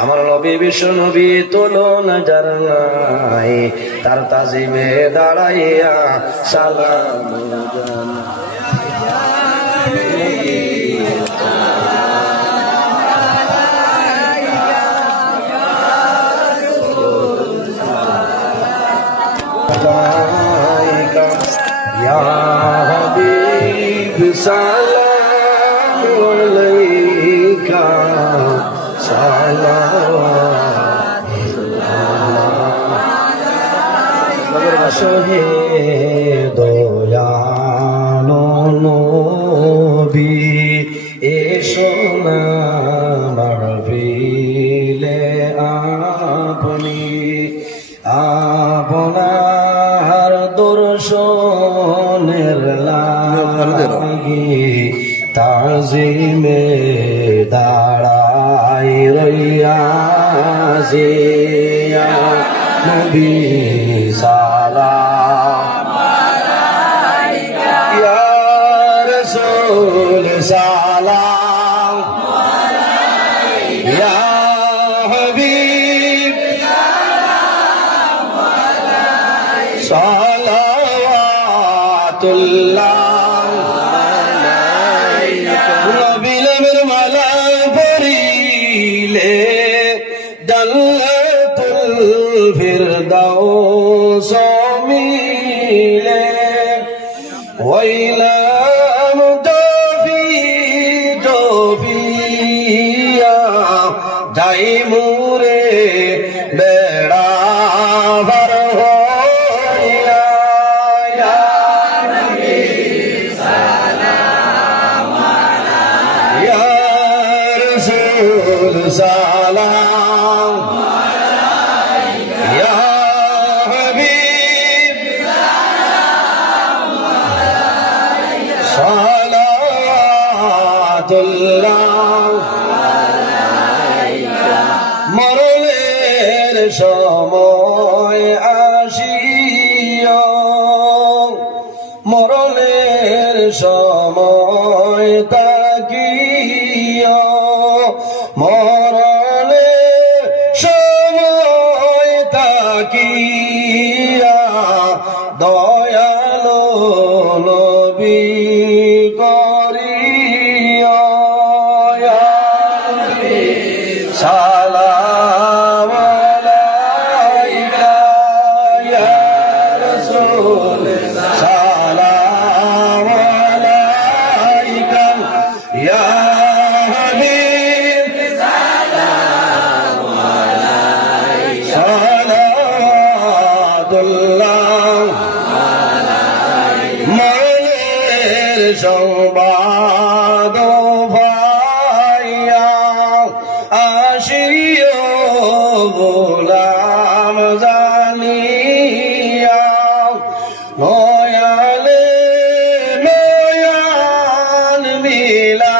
আমার নবী বিশ্ব নবী তুলনা যার নাই, তার তাজিমে দাঁড়াইয়া সালাম ইয়া হাবিব সালাম আলাইকা শহে দয়ালো নবী এসো না মাহফিলে আপনি আপনার দর্শনের লাগি তাজিমে দাঁড়াই রইয়াছি নবী সালাম আলাইকা ইয়া রাসূল সালাম আলাইকা ইয়া হাবিব সালাম আলাইকা সালাওয়াতুল্লাহ আলাইকা নবীর মালা পড়িলে জান্নাতুল ফিরদাউস মিলে ওইলাম দফিয়া যাই মুরে বেড়া ভর হইয়া ইয়া নবী সালাম আলাইকা ইয়া রাসূল সালাম আলাইকা ইয়া হাবিব সালাম আলাইকা সালাওয়াতুল্লাহ আলাইকা মরণের সময় আসিয়া মরণের সময় তাকিয়া মরণের সময় তাকিয়া দয়ালো নবী করিয়া ইয়া নবী সালাম আলাইকা ইয়া রাসূল সালাম আলাইকা ইয়া হাবিব সালাম আলাইকা সালাওয়াতুল্লাহ আলাইকা মনের সংবাদ ভাইয়া আসিও গোলাম জানিয়া নয়ালে নয়ান মিলাইয়া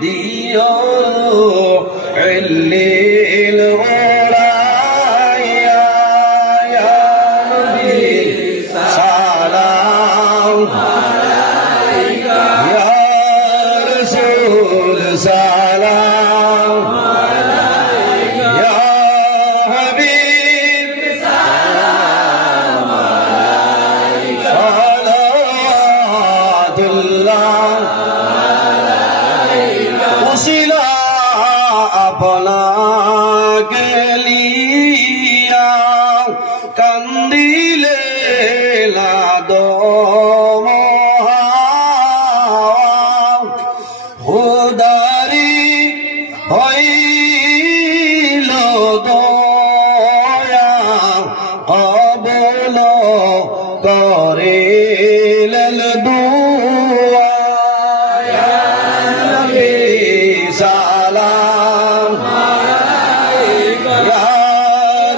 দিও ইল্লিল ওরাইয়া ইয়া নবী সালাম আলাইকা ইয়া রাসূল সালাম আলাইকা ইয়া হাবিব সালাম আলাইকা সালাওয়াতুল্লাহ আলাইকা উসিলা আপনাকে লিয়া কান্দিলে লাদো খুদারি হইল দয়া কবুল করিলেন দুআ ইয়া নবী সালাম আলাইকা ইয়া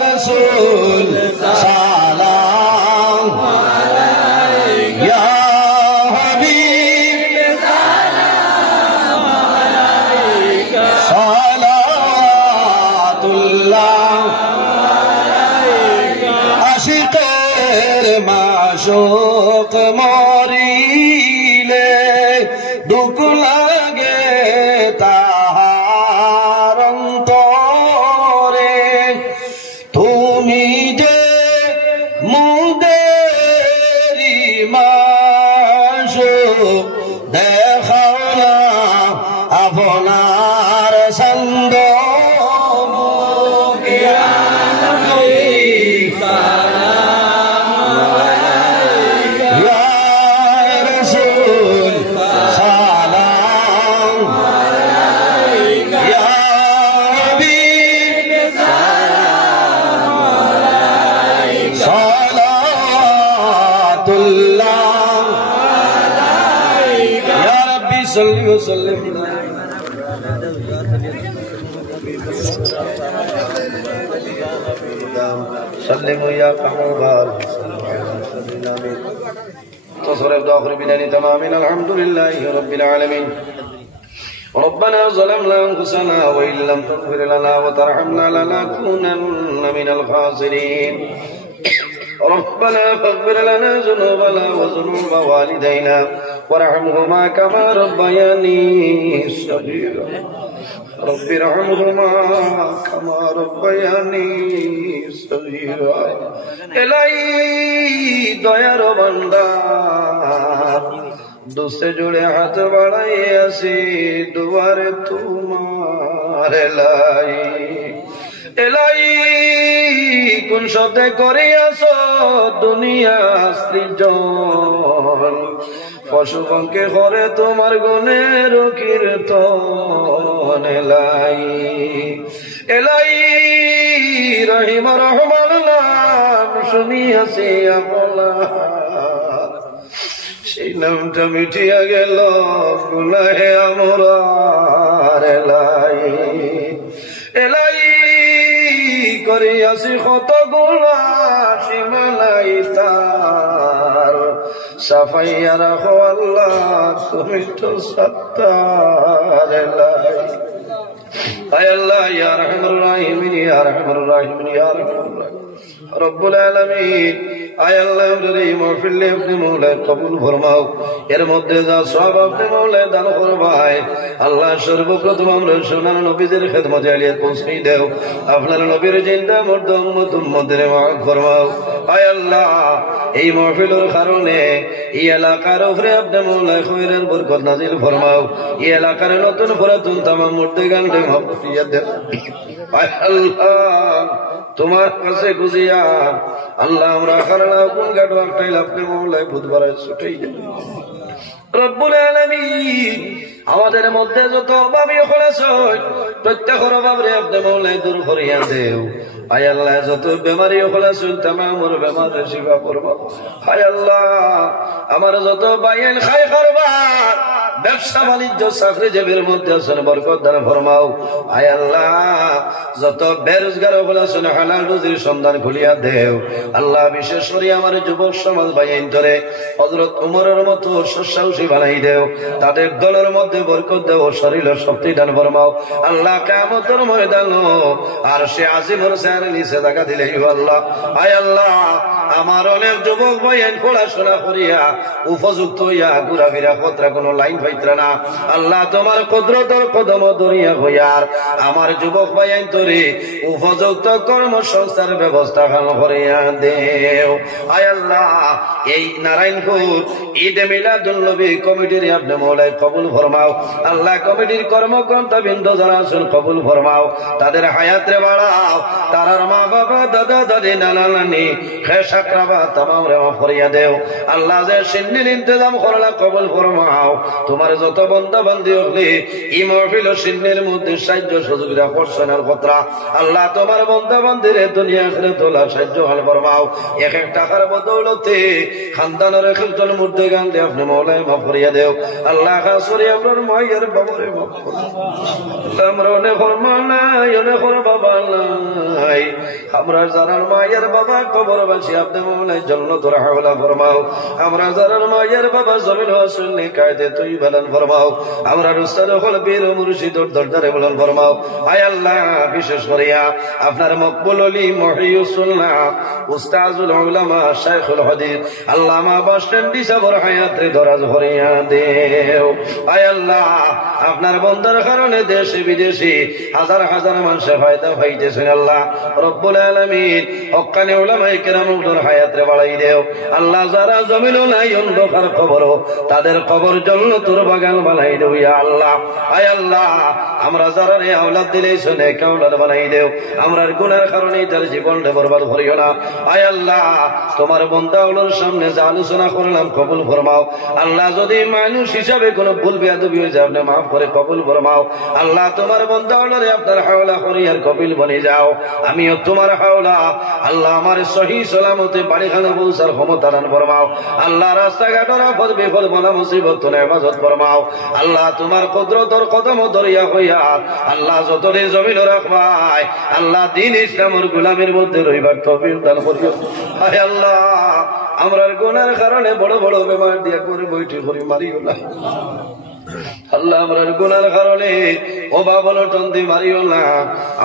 রাসূল সালাম আলাইকা ইয়া হাবিব সালাম আলাইকা সালাওয়াতুল্লাহ আলাইকা আশিকের মাশুক মরিলে দুঃখ লাগে তাহার سلموا يا قمر تصرف داخل بلاد تمام الحمد لله رب العالمين ربنا ظلمنا أنفسنا وإن لم تغفر لنا وترحمنا لنكونن من الخاسرين ربنا فاغفر لنا ذنوبنا وذنوب والدينا وارحمهما كما ربياني صغيرا رب ارحمهما كما ربياني صغيرا إلهي দয়ার বান্দা দুসে জুড়ে হাত বাড়াই আসি দুয়ারে তোমার এলাই কোন শব্দে করিয়াছ দুনিয়া সৃজন পশু পঙ্কে করে তোমার গুণের কীর্তন এলাই রহিম রহমান নাম শুনিয়াছি আপনার সেই নামটা মিটিয়া গেল গুনাহে আমার এলাই করিয়াছি কত গুণা সীমানাই তার সাফাইয়া রাখো আল্লাহ তুমি তো সত্তার আয় আল্লাহ ইয়া রাহমার রাহিমিন ইয়া রাহমার রাহিমিন ইয়া রাহমার রাহিমিন রব্বুল আলামিন আয় আল্লাহ আমাদের এই মাহফিলে আপনি মওলা কবুল ফরমাও এর মধ্যে যা সওয়াব আপনি মওলা দান ফরমাই আল্লাহ সর্বপ্রথম আমরা সোনার নবীদের খেদমতে আলিয়াত পৌঁছে দাও আপনার নবীর জিন্দা মর্দ উম্মত উম্মতের মাফ ফরমাও আয় আল্লাহ এই মাহফিলের কারণে এই এলাকার উপরে আপনি মওলা খৈরের বরকত নাজিল ফরমাও এই এলাকার নতুন পুরাতন তামাম মুর্দেগানকে মাফ করিয়া দেন আয় আল্লাহ তোমার কাছে গুজিয়া আল্লাহ আমরা খারানা কোন গাড় একটাই আপনি মওলা বুধবার ছুটেই যান রব্বুল আলামিন আমাদের মধ্যে যত অভাবী হয়েছে প্রত্যেকের অভাবে আপনি মওলা দূর করিয়া দেও আয় আল্লাহ যত বেমারি হয়েছে তামামের বেমারের শিফা করবা হায় আল্লাহ আমার যত বাইন খাই করবার ব্যবসা বাণিজ্য চাকরি জেবের মধ্যে আছেন বরকত দান ফরমাও আয় আল্লাহ যত বেরোজগার হয়েছেন হালাল রুজির সন্ধান খুলিয়া দেও আল্লাহ বিশেষ করে আমার যুবক সমাজ বাইন ধরে হযরত ওমরের মতো সুসাহসী বানাই দেও তাদের দলের মধ্যে বরকত দেও শরীরের শক্তি দান ফরমাও আল্লাহ কিয়ামতের ময়দানে আর সে আজিমের চেয়ারের নিচে জায়গা দিলে আল্লাহ আয় আল্লাহ আমার অনেক যুবক বাইন পড়াশোনা করিয়া উপযুক্ত হইয়া ঘুরাফেরা কতরা কোনো লাইন পাইত্রা না আল্লাহ তোমার কুদরতের কদম ধরিয়া হইয়ার আমার যুবক বাইন তোরে উপযুক্ত কর্মসংস্থানের ব্যবস্থা করিয়া দেও আয় আল্লাহ এই নারায়ণপুর ঈদে মিলাদুন নবী কমিটির আপনি মওলাই কবুল ফরমাও আল্লাহ কমিটির কর্মকর্তা বৃন্দ যারা আছেন কবুল ফরমাও তাদের হায়াতে বাড়াও তারার মা বাবা দাদা দাদি নানা নানি খেস আকরাবা তামাম রে মাফ করিয়া দেও আল্লাহ যে সিন্নির ইন্তজাম করলা কবুল ফরমাও তোমার যত বান্দা বান্দি হলে এই মাহফিল সিন্নির মধ্যে সাহায্য সহযোগিতা করছেন আর কথা আল্লাহ তোমার বান্দা বান্দিরে দুনিয়া আখিরাত তোলা সাহায্য হাল ফরমাও এক এক টাকার বদৌলতে খানদানের খিলতল মধ্যে গান দিয়ে আপনি মওলাই মাফ করিয়া দেও আল্লাহ খাস করে আপনার মায়ের বাবারে মাফ করুন আমরা অনেক মা নাই অনেক বাবা নাই আমরা যারার মায়ের বাবা কবরবাসী আপনি মওলাই জান্নাতুল হাওলা ফরমাও আমরা যারার মায়ের বাবা জমিন ওয়াসুন্নি কায়দে তুই বলেন ফরমাও আমরা উস্তাদ হল বীর মুর্শিদর দরবারে বলেন ফরমাও আয় আল্লাহ বিশেষ করিয়া আপনার মকবুল আলী মহিউসুল্লাহ উস্তাজুল উলামা শাইখুল হাদিস আল্লামা বাসস্ট্যান্ডি সাবর হায়াতে দরাজ করিয়া দেও আয় আল্লাহ আপনার বন্দার কারণে দেশে বিদেশে হাজার হাজার মানুষ ফায়দা পাইতেছেন আল্লাহ রব্বুল আলামিন হক্কানি উলামায়ে কেরামের হায়াতে বাড়াই দেও আল্লাহ যারা জমিনও নাই অন্ধকার কবর তাদের কবর জান্নাতুর বাগান বানাই দেও ইয়া আল্লাহ আয় আল্লাহ আমরা যারা রে আওলাদ দিলেছো নেক আওলাদ বানাই দেও আমরার গুনার কারণে তার জীবনটা বরবাদ করিও না আয় আল্লাহ তোমার বান্দাগুলোর সামনে যে আলোচনা করলাম কবুল ফরমাও আল্লাহ যদি মানুষ হিসাবে কোনো ভুল বেয়াদবি হয়ে যায় আপনি মাফ করে কবুল ফরমাও আল্লাহ তোমার বান্দাগুলোরে আপনার হাওলা করি আর কবিল বনে যাও আমিও তোমার হাওলা আল্লাহ আমার সহি সালামত মতে বাড়িখানে পৌঁছার ক্ষমতা দান ফরমাও আল্লাহ রাস্তাঘাটের আপদ বিপদ বলা মুসিবত তুমি হেফাজত ফরমাও আল্লাহ তোমার কুদরতর কদম ধরিয়া হইয়া আল্লাহ যতদিন জমিন রাখবাই আল্লাহ দিন ইসলামের গোলামের মধ্যে রইবার তৌফিক দান করিও আয় আল্লাহ আমরার গুনার কারণে বড় বড় বেমার দিয়া করে বইটি করি মারিও না আল্লাহ আমরার গুনার কারণে অভাব অনটন দিয়ে মারিও না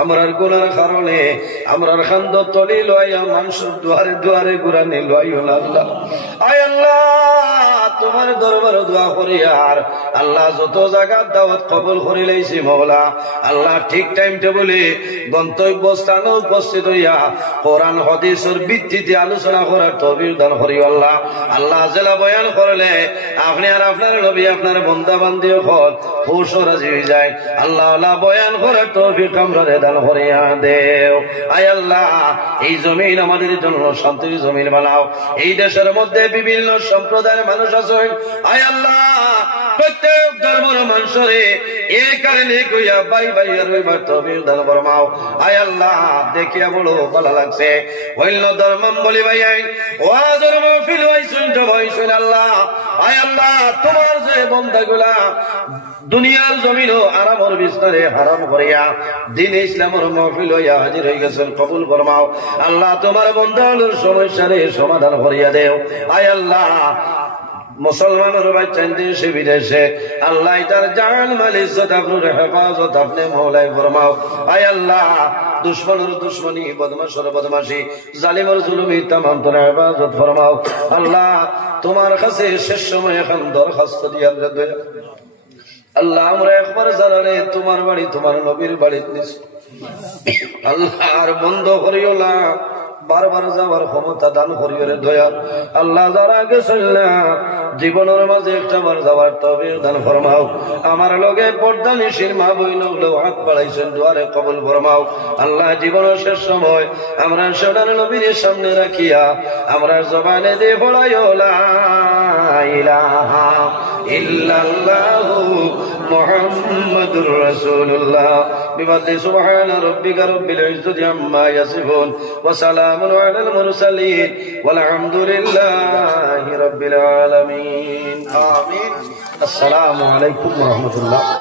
আমরার গুনার কারণে আমরার খান্দ তলি লইয়া মানুষের দুয়ারে দুয়ারে ঘুরানি লইও না আল্লাহ আয় আল্লাহ তোমার দরবার দোয়া করি আর আল্লাহ যত জায়গার দাওয়াত কবুল করে লইছি মওলা আল্লাহ ঠিক টাইম টেবলে গন্তব্য স্থানে উপস্থিত হইয়া কোরআন হাদিসের ভিত্তিতে আলোচনা করার তৌফিক দান করি আল্লাহ আল্লাহ জেলা বয়ান করলে আপনি আর আপনার নবী আপনার বান্দা বান্দিও হল খুশ রাজি হয়ে যায় আল্লাহ আল্লাহ বয়ান করার তৌফিক আমরা দান করিয়া দেও আয় আল্লাহ এই জমিন আমাদের জন্য শান্তির জমিন বানাও এই দেশের মধ্যে বিভিন্ন সম্প্রদায়ের মানুষ আছে আয় আল্লাহ প্রত্যেক ধর্মের মানুষরে এই কারণে কইয়া ভাই ভাই আর রইবার তৌফিক দান ফরমাও আয় আল্লাহ দেখিয়া বড় ভালো লাগছে অন্য ধর্ম বলি ভাই ওয়াজের মাহফিল হইছেন তো হইছেন আল্লাহ আয় আল্লাহ তোমার যে বান্দাগুলা দুনিয়ার জমিনও আরামর বিস্তারে হারাম করিয়া দিন ইসলামের মাহফিল হইয়া হাজির হয়ে গেছেন কবুল ফরমাও আল্লাহ তোমার বান্দাগুলোর সমস্যারে সমাধান করিয়া দেও আয় আল্লাহ মুসলমানের বাচ্চা দেশে বিদেশে আল্লাহ তার জান মাল ইজ্জত আপনার হেফাজত আপনি মওলাই ফরমাও আয় আল্লাহ দুশ্মনের দুশ্মনী বদমাশের বদমাশি জালিমের জুলুমি তামাম তোর হেফাজত ফরমাও আল্লাহ তোমার কাছে শেষ সময় এখন দরখাস্ত দিয়া আল্লাহ আমরা একবার জানালে তোমার বাড়ি তোমার নবীর বাড়িতে নিছি আল্লাহ আর বন্ধ করিও না বারবার যাওয়ার ক্ষমতা দান করিও রে দয়া আল্লাহ যারা গেছেন না জীবনের মাঝে একটা বার যাওয়ার তৌফিক দান ফরমাও আমার লগে পর্দা নিশির মা বইন হলেও হাত বাড়াইছেন দুয়ারে কবুল ফরমাও আল্লাহ জীবনের শেষ সময় আমরা সোনার নবীর সামনে রাখিয়া আমরা জবানে দিয়ে পড়াইও লা ইলাহা ইল্লাল্লাহু মুহাম্মাদুর রাসূলুল্লাহ বিফadli সুবহানা রাব্বিকা রাব্বিল ইজ্জাতি আম্মা ইয়াসিফুন ওয়া সালামুন আলাল মুরসালিন ওয়াল হামদুলিল্লাহি রাব্বিল আলামিন আমিন আসসালামু আলাইকুম ওয়া রাহমাতুল্লাহ।